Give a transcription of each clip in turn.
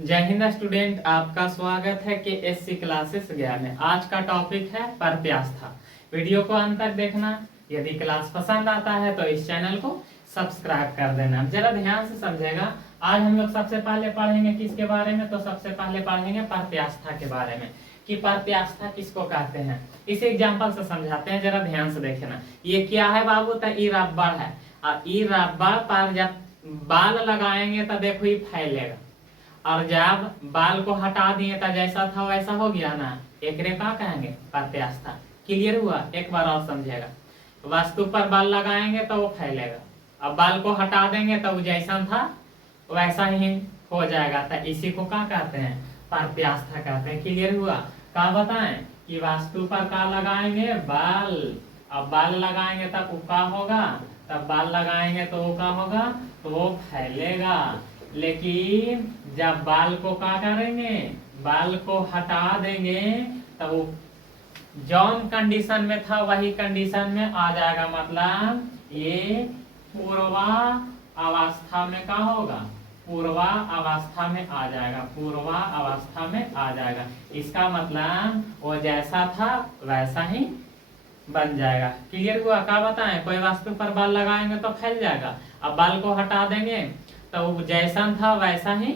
जय हिंद स्टूडेंट, आपका स्वागत है के एससी क्लासेस गया में। आज का टॉपिक है प्रत्यास्था। वीडियो को अंत तक देखना। यदि क्लास पसंद आता है तो इस चैनल को सब्सक्राइब कर देना। जरा ध्यान से समझेगा। आज हम लोग सबसे पहले पढ़ेंगे किसके बारे में, तो सबसे पहले पढ़ेंगे प्रत्यास्था के बारे में कि प्रत्यास्था किसको कहते हैं। इसे एग्जाम्पल से समझाते हैं, जरा ध्यान से देखना। ये क्या है बाबू, तो ई रबड़ है और ई रबड़ पर जब बाल लगाएंगे तो देखो ये फैलेगा, और जब बाल को हटा दिए तो जैसा था वैसा हो गया ना। एक रे का कहेंगे प्रत्यास्था। क्लियर हुआ? एक बार और समझेगा। वस्तु पर बाल लगाएंगे तो वो फैलेगा, अब बाल को हटा देंगे तो वो जैसा था वैसा ही हो जाएगा। तो इसी को क्या कहते हैं? प्रत्यास्था कहते हैं। क्लियर हुआ? क्या बताएं कि वस्तु पर का लगाएंगे? बाल। अब बाल लगाएंगे तब वो का होगा, तब बाल लगाएंगे तो वो का होगा, तो वो फैलेगा। लेकिन जब बाल को क्या करेंगे, बाल को हटा देंगे तो वो जौन कंडीशन में था वही कंडीशन में आ जाएगा। मतलब ये पूर्वा अवस्था में क्या होगा, पूर्वा अवस्था में आ जाएगा, पूर्वा अवस्था में आ जाएगा। इसका मतलब वो जैसा था वैसा ही बन जाएगा। क्लियर हुआ? क्या बताएं? कोई वस्तु पर बाल लगाएंगे तो फैल जाएगा, अब बाल को हटा देंगे तो वो जैसा था वैसा ही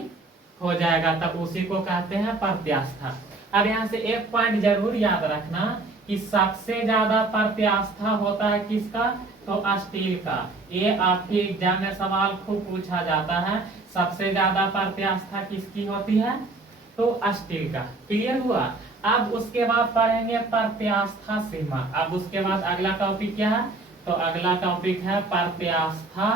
हो जाएगा। तब उसी को कहते हैं प्रत्यास्था। अब यहाँ से एक पॉइंट जरूर याद रखना कि सबसे ज्यादा प्रत्यास्था होता है किसका, तो स्टील का। ये आपके एग्जाम में सवाल खूब पूछा जाता है, सबसे ज्यादा प्रत्यास्था किसकी होती है, तो स्टील का। क्लियर हुआ? अब उसके बाद पढ़ेंगे प्रत्यास्था सीमा। अब उसके बाद अगला टॉपिक क्या है, तो अगला टॉपिक है प्रत्यास्था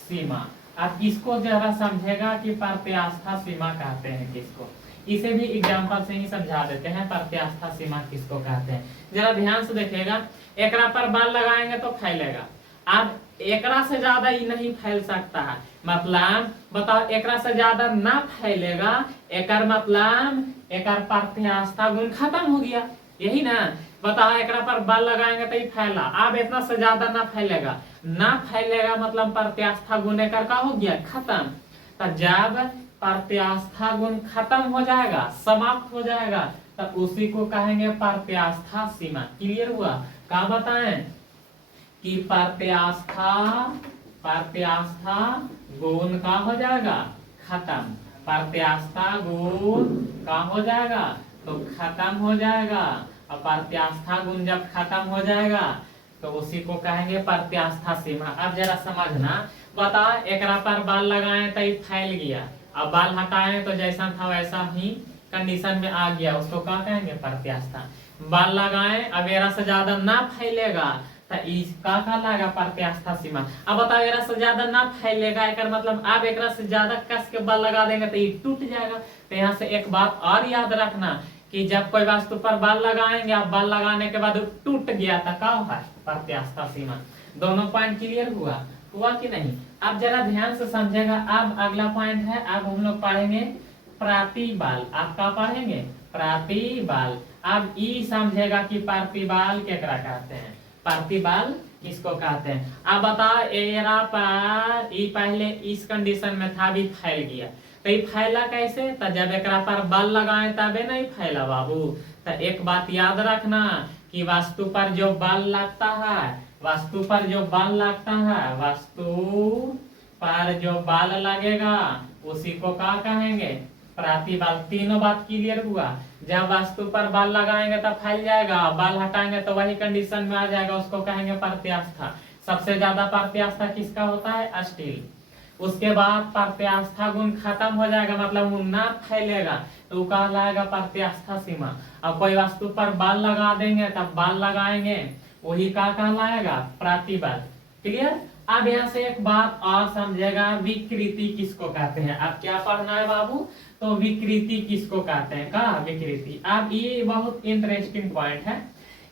सीमा। अब इसको जरा समझेगा कि प्रत्यास्था सीमा कहते हैं किसको। इसे भी एग्जाम्पल से ही समझा देते हैं प्रत्यास्था सीमा किसको कहते हैं। जरा ध्यान से देखिएगा। एकरा पर बाल लगाएंगे तो फैलेगा, अब एकरा से ज्यादा ही नहीं फैल सकता है। मतलब बताओ, एकरा से ज्यादा ना फैलेगा, एकर मतलब एकर प्रत्यास्था गुण खत्म हो गया, यही ना। बताओ, एकरा पर बाल लगाएंगे तो ही फैला, अब इतना से ज्यादा ना फैलेगा, ना फैलेगा मतलब प्रत्यास्था गुण एकर का हो गया, खत्म। तो जब प्रत्यास्था गुण खत्म हो जाएगा, समाप्त हो जाएगा, तब उसी को कहेंगे प्रत्यास्था सीमा। क्लियर हुआ? क्या बताएं कि प्रत्यास्था गुण का हो जाएगा, खत्म। प्रत्यास्था गुण का हो जाएगा, तो खत्म हो जाएगा। और प्रत्यास्था गुण जब खत्म हो जाएगा तो उसी को कहेंगे प्रत्यास्था सीमा। अब जरा समझना। बताओ, एकरा पर बाल लगाए तो फैल गया, अब बाल हटाए तो जैसा था वैसा ही कंडीशन में आ गया, उसको क्या कहेंगे? प्रत्यास्था। बाल लगाए, अब एरा से ज्यादा ना फैलेगा तो इसका का लगा प्रत्यास्था सीमा। अब बताओ, एरा से ज्यादा ना फैलेगा, एक मतलब अब एक से ज्यादा कस के बाल लगा देंगे तो ये टूट जाएगा। तो यहाँ से एक बात और याद रखना कि जब कोई वस्तु पर बाल लगाएंगे, अब बाल लगाने के बाद टूट गया तो क्या है? प्रत्यास्था सीमा। दोनों पॉइंट क्लियर हुआ कि नहीं? अब जरा ध्यान से समझेगा। अब अगला पॉइंट है, अब हम लोग पढ़ेंगे प्रतिबाल। आप क्या पढ़ेंगे? प्रतिबाल। अब ई समझेगा कि प्रतिबाल केकरा कहते हैं, प्रतिबाल किसको कहते हैं। अब बताओ, एरा पर ई पहले इस कंडीशन में था, भी फैल गया, तो ये फैला कैसे? तो जब एकरा पर बाल लगाए तबे नहीं फैला बाबू। तो एक बात याद रखना कि वस्तु पर जो बाल लगता है, वस्तु पर जो बाल लगता है, वस्तु पर जो बाल लगेगा उसी को क्या कहेंगे? प्रतिबाल। तीनों बात क्लियर हुआ? जब वस्तु पर बाल लगाएंगे तो फैल जाएगा, बाल हटाएंगे तो वही कंडीशन में आ जाएगा, उसको कहेंगे प्रत्यास्था। सबसे ज्यादा प्रत्यास्था किसका होता है? स्टील। उसके बाद प्रत्यास्था गुण खत्म हो जाएगा, मतलब वो ना फैलेगा, तो कहलाएगा प्रत्यास्था सीमा। अब कोई वस्तु पर बाल लगा देंगे तब बाल लगाएंगे, वही का कहलाएगा? प्रतिबाल। क्लियर? अब यहाँ से एक बात और समझेगा, विकृति किसको कहते हैं। अब क्या पढ़ना है बाबू, तो विकृति किसको कहते हैं का विकृति। अब ये बहुत इंटरेस्टिंग पॉइंट है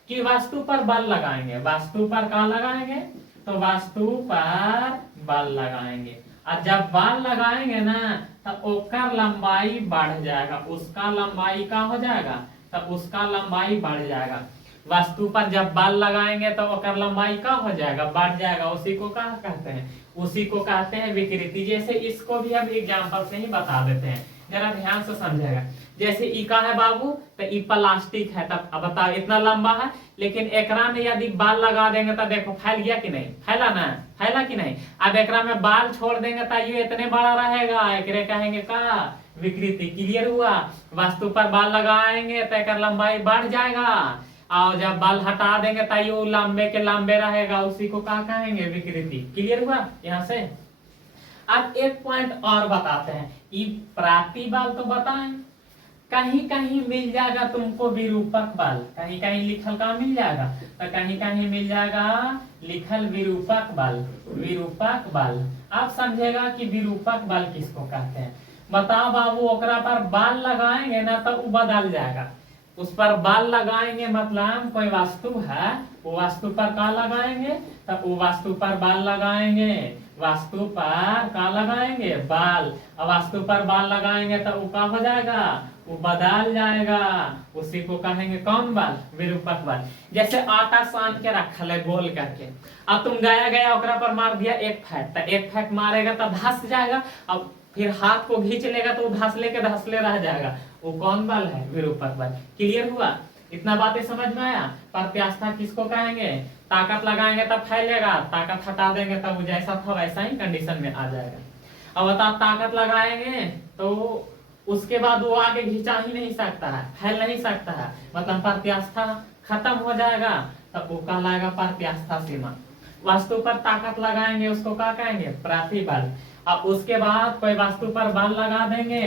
कि वस्तु पर बाल लगाएंगे, वस्तु पर क्या लगाएंगे, तो वस्तु पर बाल लगाएंगे, और जब बाल लगाएंगे ना तब ओकर लंबाई बढ़ जाएगा, उसका लंबाई का हो जाएगा, तब उसका लंबाई बढ़ जाएगा। वस्तु पर जब बाल लगाएंगे तो ओकर लंबाई का हो जाएगा, बढ़ जाएगा, उसी को क्या कहते हैं? उसी को कहते हैं विकृति। जैसे इसको भी हम एग्जाम्पल से ही बता देते हैं। जरा ध्यान से समझेगा। जैसे ई का है बाबू, तो ई प्लास्टिक है, तब अब बताओ इतना लंबा है, लेकिन एकरा में यदि बाल लगा देंगे तो देखो फैल गया कि नहीं, फैला ना, फैला कि नहीं। अब एकरा में बाल छोड़ देंगे तो ये इतने बड़ा रहेगा, एकरे कहेंगे का विकृति। क्लियर हुआ। वस्तु पर बाल लगाएंगे तो एक लंबाई बढ़ जाएगा, और जब बाल हटा देंगे तो ये लंबे के लंबे रहेगा, उसी को क्या कहेंगे, विकृति। क्लियर हुआ यहाँ से। अब एक पॉइंट और बताते हैं, ये प्रतिबाल तो बताएं, कहीं कहीं मिल जाएगा तुमको विरूपक बल, कहीं कहीं लिखल का मिल जाएगा, तो कहीं कहीं मिल जाएगा लिखल विरूपक बल, विरूपक बल। आप समझेगा कि विरूपक बल किसको कहते हैं। बताओ बाबू, ओकरा पर बाल लगाएंगे ना तो वो बदल जाएगा। उस पर बाल लगाएंगे मतलब कोई वस्तु है, वो वस्तु पर का लगाएंगे, तब वो वस्तु पर बाल लगाएंगे, वस्तु पर का लगाएंगे, बाल। और वस्तु पर बाल लगाएंगे तो वो का हो जाएगा, वो बदल जाएगा, उसी को कहेंगे कौन बल, विरूपक बल। जैसे आटा सान के रखल है गोल करके, अब तुम गया गया ओकरा पर मार दिया एक फैट, तो एक फैट मारेगा तो धस जाएगा, अब फिर हाथ को खींच लेगा तो धसले के धसले रह जाएगा, वो कौन बल है, विरूपक बल। क्लियर हुआ। इतना बातें समझ में आया। प्रत्यास्था किसको कहेंगे, ताकत लगाएंगे तब फैलेगा, ताकत हटा देंगे तब वो जैसा था वैसा ही कंडीशन में आ जाएगा। अब बता, ताकत लगाएंगे तो उसके बाद वो आगे खींचा ही नहीं सकता है, फैल नहीं सकता है, मतलब प्रत्यास्था खत्म हो जाएगा, तब वो कहलाएगा प्रत्यास्था सीमा। वस्तु पर ताकत लगाएंगे उसको क्या कहेंगे, प्रतिबल। अब उसके बाद कोई वस्तु पर बल लगा देंगे,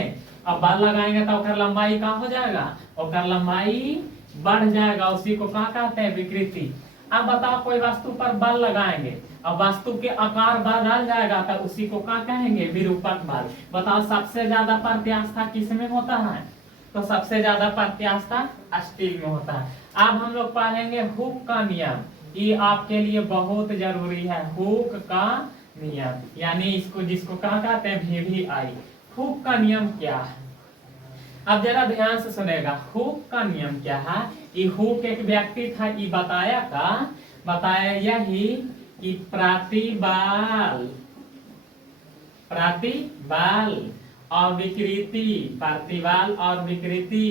अब बल लगाएंगे तो ओकर लंबाई का हो जाएगा, ओकर लंबाई बढ़ जाएगा, उसी को क्या कहते हैं, विकृति। अब बताओ, कोई वस्तु पर बल लगाएंगे, अब वस्तु के आकार बदल जाएगा तो उसी को क्या कहेंगे, विरूपक बल। बताओ, सबसे ज्यादा प्रत्यास्था किस में होता है, तो सबसे ज्यादा प्रत्यास्था स्टील में होता है। अब हम लोग पढ़ेंगे हुक का नियम, ये आपके लिए बहुत जरूरी है, हुक का नियम, यानी इसको जिसको क्या कहते हैं, VVI। हुक का नियम क्या है, अब जरा ध्यान से सुनेगा। हुक का नियम क्या है, ये हुक एक व्यक्ति था, ये बताया यही कि प्रतिबल और विकृति, प्रतिबल और विकृति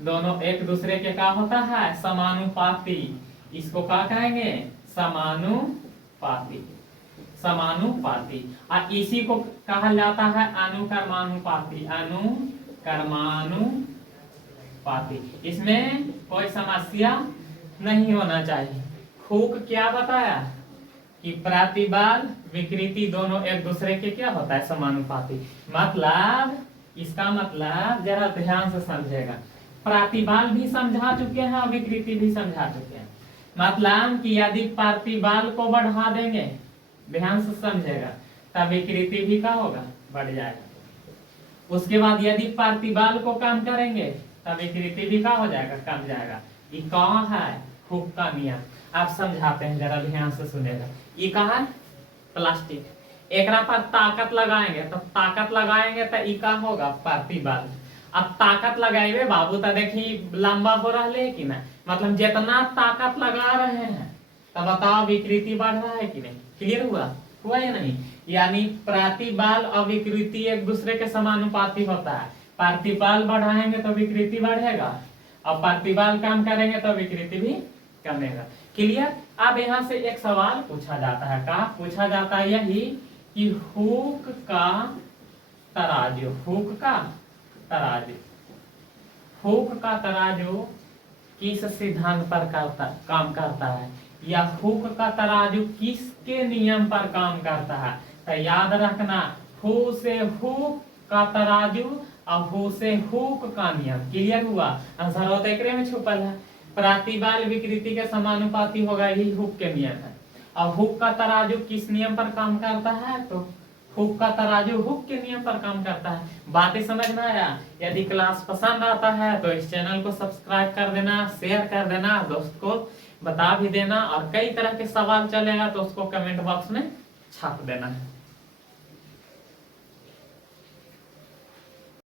दोनों एक दूसरे के क्या होता है, समानुपाती। इसको क्या कहेंगे, समानुपाती, समानुपाती। और इसी को कहा जाता है अनुकर्मानुपाती, अनुकर्मानुपाती। इसमें कोई समस्या नहीं होना चाहिए। हुक क्या बताया कि प्रतिबल विकृति दोनों एक दूसरे के क्या होता है, समानुपाती। मतलब इसका मतलब जरा ध्यान से समझेगा, प्रतिबल भी समझा चुके हैं और विकृति भी समझा चुके हैं। मतलब कि यदि प्रतिबल को बढ़ा देंगे, ध्यान से समझेगा, तब विकृति भी क्या होगा, बढ़ जाएगा। उसके बाद यदि प्रतिबल को कम करेंगे तब विकृति भी क्या हो जाएगा, कम जाएगा। ये कौन है, हुक का नियम। आप समझाते हैं, जरा ध्यान से सुनेगा। ये कहा है प्लास्टिक, एकरा पर ताकत लगाएंगे तो ताकत लगाएंगे तो ई का होगा, प्रतिबल। अब ताकत लगाए बाबू तो देखिए लंबा हो रहा है कि ना, मतलब जितना ताकत लगा रहे हैं तब बताओ विकृति बढ़ रहा है कि नहीं। क्लियर हुआ या नहीं। यानी प्रतिबल और विकृति एक दूसरे के समानुपाती होता है। प्रतिबल बढ़ाएंगे तो विकृति बढ़ेगा, और प्रतिबल कम करेंगे तो विकृति भी कमेगा। क्लियर। अब यहाँ से एक सवाल पूछा जाता है, कहा पूछा जाता है यही कि हुक का तराजू, हुक का तराजू किस सिद्धांत पर काम करता है, या हुक का तराजू किसके नियम पर काम करता है। तो याद रखना, हु से हुक का तराजू और हु से हुक का नियम। क्लियर हुआ। आंसर होता एकरे में छुपल है, प्रतिबल विकृति के समानुपाती होगा, यही हुक के नियम है। और हुक का तराजू किस नियम पर काम करता है, तो हुक का तराजू हुक के नियम पर काम करता है। बातें समझ में आया। यदि क्लास पसंद आता है तो इस चैनल को सब्सक्राइब कर देना, शेयर कर देना, दोस्त को बता भी देना, और कई तरह के सवाल चलेगा तो उसको कमेंट बॉक्स में छाप देना है।